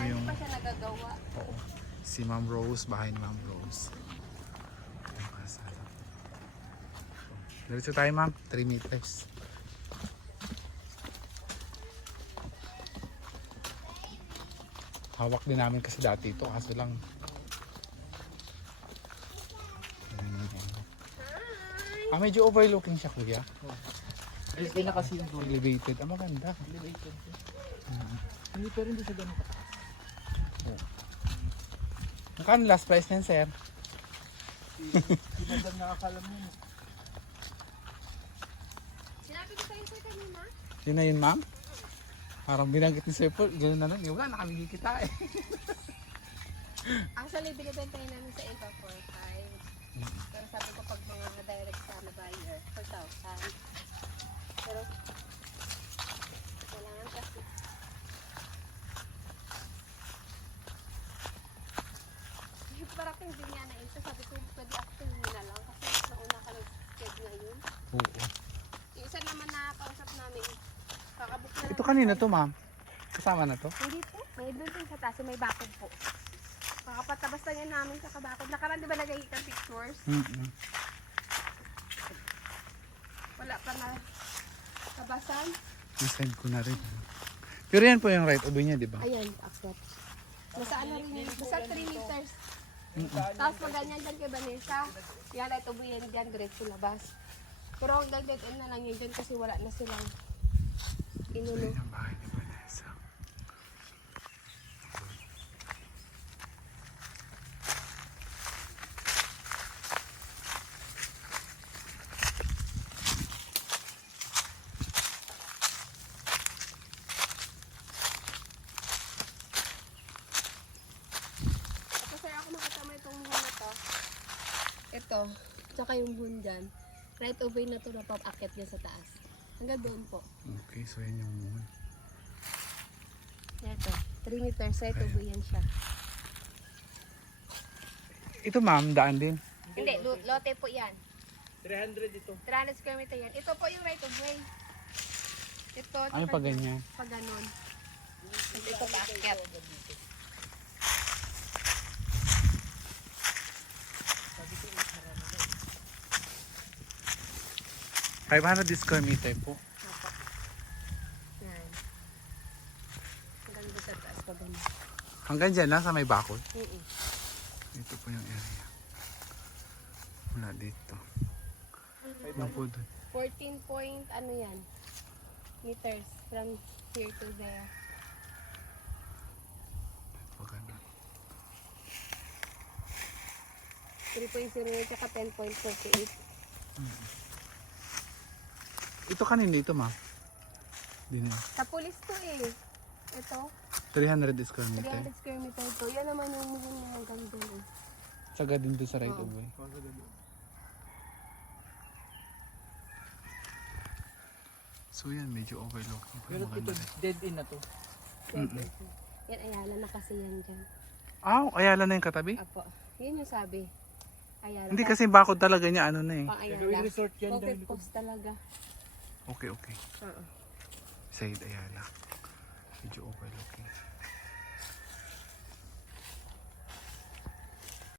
po yung... Hindi pa siya nagagawa. Oo. Si Ma'am Rose, bahay ni Ma'am Rose. Yung kasama. Diretso tayo ma'am, 3 meters. Hawak din namin kasi dati ito, kaso lang medyo overlooking siya kuya. Display na kasi yung dulo. Elevated, maganda. Elevated. Hindi, pero hindi siya ganun kataas. Magkano last price niyan sir? Hindi na dyan nakakalam yun. Sinabi ko sa'yo sir kanina. Yun na yun ma'am? Parang binanggit ni sir po, gano'n na lang. Wala, nakamigi kita eh. Actually, binibentahin namin sa iba 4,500. Pero sabi ko pag mga direct sa buyer, 4,000. Pero, kailangan kasi. Parating din niya na ito. Sabi ko, pwede after mo na lang. Kasi nauna ka nag-sked ngayon. Oo. Yung isa naman na kausap namin, kakabook na lang. Ito kanina to ma'am? Kasama na to? Hindi po. May doon din sa taas. May bakod po. Kakapatabas na yan namin sa kabakod. Nakaraan di ba nag-hit ang pictures? Wala pa na kabasan. Nasend ko na rin. Pero yan po yung right of way niya, di ba? Ayan, akit. Basta ano rin yun. Basta 3 meters. Tapos maganyan dyan kay Vanessa. Yan, right of way yan dyan. Diretso labas. Pero hanggang dead end na lang yun dyan kasi wala na silang inulo. Yan ang bahay ni Vanessa. Tapos sir, ako makita mo itong buhon na to. Ito. Tsaka yung buhon dyan. Right of way na to na pang-akit dyan sa taas. Hanggang doon po. Okay, so yan yung moon. Ito. 3 meters. Right of way yan siya. Ito ma'am, daan din. Hindi, lote po yan. 300 ito. 300 square meter yan. Ito po yung right of way. Ito, Ano pa ganyan? pag ganun. Ito pa akyat. $500 square meter po. Apo. Yan. Hanggang doon sa taas pa ganun. Hanggang dyan lang sa may bakod. Ito po yung area. Wala dito. Ano po doon? 14 point, ano yan? Meters from here to there. Pag ano. 3.0 tsaka 10.48. Ito kanina ito ma'am. Din yan. Sa pulis to eh. Ito, 300 square meter. 300 square meter to. Yan naman yung muhon niya hanggang doon eh. Saga din doon sa right of way. So yan, medyo overlooking pa. Pero ito, dead end na to. Yan, Ayala na kasi yan dyan. Ayala na yung katabi? Apo, yun yung sabi. Ayala. Hindi kasi bakod talaga niya ano na eh. Pang Gawing Ayala. resort yan Coffee dahil post talaga. Okay, okay. Oo. Said Ayala. Medyo overlooking.